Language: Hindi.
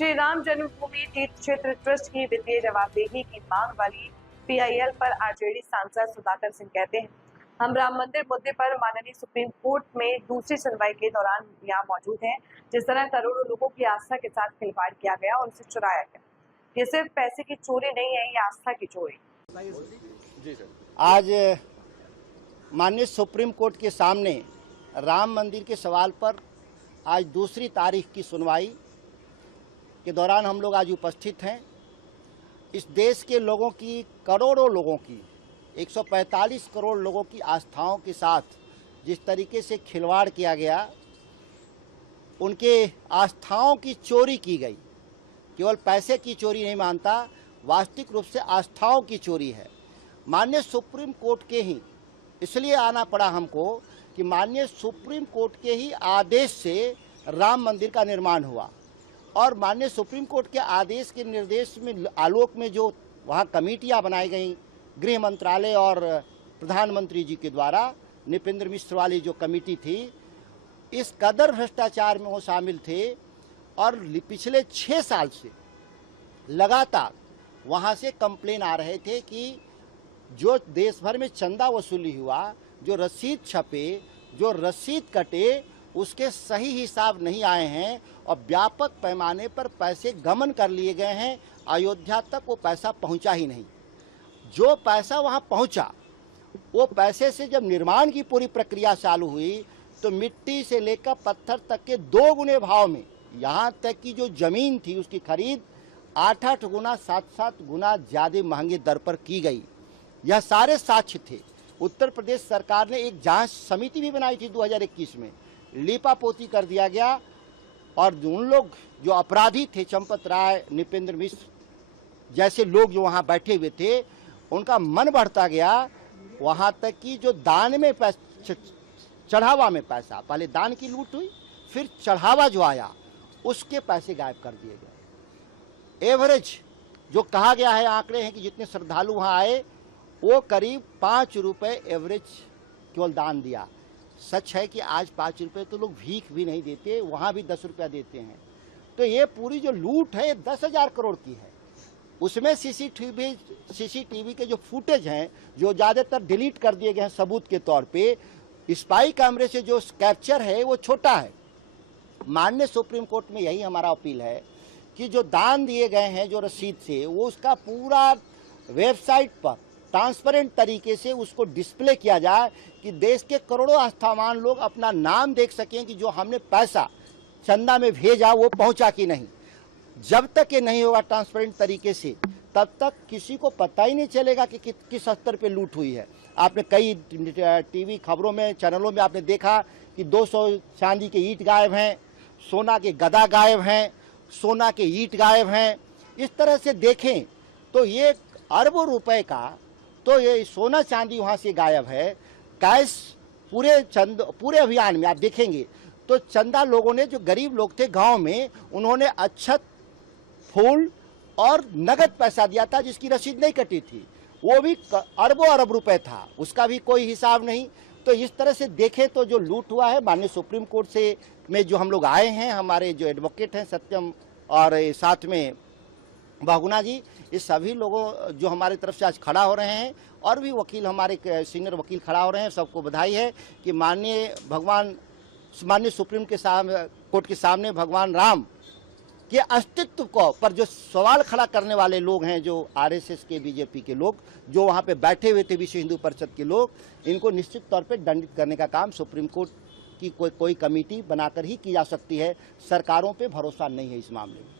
श्री राम जन्मभूमि तीर्थ क्षेत्र ट्रस्ट की वित्तीय जवाबदेही की मांग वाली पीआईएल पर आरजेडी सांसद सुधाकर सिंह कहते हैं, हम राम मंदिर मुद्दे पर माननीय सुप्रीम कोर्ट में दूसरी सुनवाई के दौरान यहाँ मौजूद हैं। जिस तरह करोड़ों लोगों की आस्था के साथ खिलवाड़ किया गया और उसे चुराया गया, ये सिर्फ पैसे की चोरी नहीं है, ये आस्था की चोरी। आज माननीय सुप्रीम कोर्ट के सामने राम मंदिर के सवाल पर आज दूसरी तारीख की सुनवाई के दौरान हम लोग आज उपस्थित हैं। इस देश के लोगों की, करोड़ों लोगों की, 145 करोड़ लोगों की आस्थाओं के साथ जिस तरीके से खिलवाड़ किया गया, उनके आस्थाओं की चोरी की गई। केवल पैसे की चोरी नहीं मानता, वास्तविक रूप से आस्थाओं की चोरी है। माननीय सुप्रीम कोर्ट के ही इसलिए आना पड़ा हमको कि माननीय सुप्रीम कोर्ट के ही आदेश से राम मंदिर का निर्माण हुआ और माननीय सुप्रीम कोर्ट के आदेश के निर्देश में आलोक में जो वहाँ कमेटियाँ बनाई गई, गृह मंत्रालय और प्रधानमंत्री जी के द्वारा, नृपेंद्र मिश्र वाली जो कमेटी थी, इस कदर भ्रष्टाचार में वो शामिल थे और पिछले 6 साल से लगातार वहाँ से कंप्लेन आ रहे थे कि जो देश भर में चंदा वसूली हुआ, जो रसीद छपे, जो रसीद कटे, उसके सही हिसाब नहीं आए हैं और व्यापक पैमाने पर पैसे गमन कर लिए गए हैं। अयोध्या तक वो पैसा पहुंचा ही नहीं। जो पैसा वहां पहुंचा, वो पैसे से जब निर्माण की पूरी प्रक्रिया चालू हुई तो मिट्टी से लेकर पत्थर तक के 2 गुने भाव में, यहाँ तक कि जो जमीन थी उसकी खरीद 8-8 गुना 7-7 गुना ज़्यादा महंगे दर पर की गई। यह सारे साक्ष्य थे। उत्तर प्रदेश सरकार ने एक जांच समिति भी बनाई थी 2021 में, लीपापोती कर दिया गया और उन लोग जो अपराधी थे, चंपत राय, नृपेंद्र मिश्र जैसे लोग जो वहाँ बैठे हुए थे, उनका मन बढ़ता गया। वहाँ तक कि जो दान में चढ़ावा में पैसा, पहले दान की लूट हुई, फिर चढ़ावा जो आया उसके पैसे गायब कर दिए गए। एवरेज जो कहा गया है, आंकड़े हैं कि जितने श्रद्धालु वहाँ आए वो करीब 5 रुपये एवरेज केवल दान दिया। सच है कि आज 5 रुपये तो लोग भीख भी नहीं देते, वहाँ भी 10 रुपया देते हैं। तो ये पूरी जो लूट है 10,000 करोड़ की है। उसमें सीसीटीवी के जो फुटेज हैं, जो ज़्यादातर डिलीट कर दिए गए हैं सबूत के तौर पे, स्पाई कैमरे से जो कैप्चर है वो छोटा है। माननीय सुप्रीम कोर्ट में यही हमारा अपील है कि जो दान दिए गए हैं जो रसीद से, वो उसका पूरा वेबसाइट पर ट्रांसपेरेंट तरीके से उसको डिस्प्ले किया जाए कि देश के करोड़ों आस्थावान लोग अपना नाम देख सकें कि जो हमने पैसा चंदा में भेजा वो पहुंचा कि नहीं। जब तक ये नहीं होगा ट्रांसपेरेंट तरीके से, तब तक किसी को पता ही नहीं चलेगा कि किस स्तर पे लूट हुई है। आपने कई टीवी खबरों में, चैनलों में आपने देखा कि 200 चांदी के ईंट गायब हैं, सोना के गदा गायब हैं, सोना के ईंट गायब हैं। इस तरह से देखें तो ये अरबों रुपए का तो ये सोना चांदी वहाँ से गायब है। कैश पूरे अभियान में आप देखेंगे तो चंदा लोगों ने, जो गरीब लोग थे गांव में, उन्होंने अक्षत, फूल और नगद पैसा दिया था जिसकी रसीद नहीं कटी थी। वो भी अरबों अरब रुपए था, उसका भी कोई हिसाब नहीं। तो इस तरह से देखें तो जो लूट हुआ है, माननीय सुप्रीम कोर्ट से में जो हम लोग आए हैं, हमारे जो एडवोकेट हैं सत्यम और साथ में बहुगुणा जी, इस सभी लोगों जो हमारी तरफ से आज खड़ा हो रहे हैं और भी वकील, हमारे सीनियर वकील खड़ा हो रहे हैं, सबको बधाई है कि माननीय सुप्रीम कोर्ट के सामने भगवान राम के अस्तित्व को पर जो सवाल खड़ा करने वाले लोग हैं, जो आरएसएस के, बीजेपी के लोग जो वहाँ पे बैठे हुए थे, विश्व हिंदू परिषद के लोग, इनको निश्चित तौर पे दंडित करने का काम सुप्रीम कोर्ट की कोई कमेटी बनाकर ही की जा सकती है। सरकारों पे भरोसा नहीं है इस मामले में।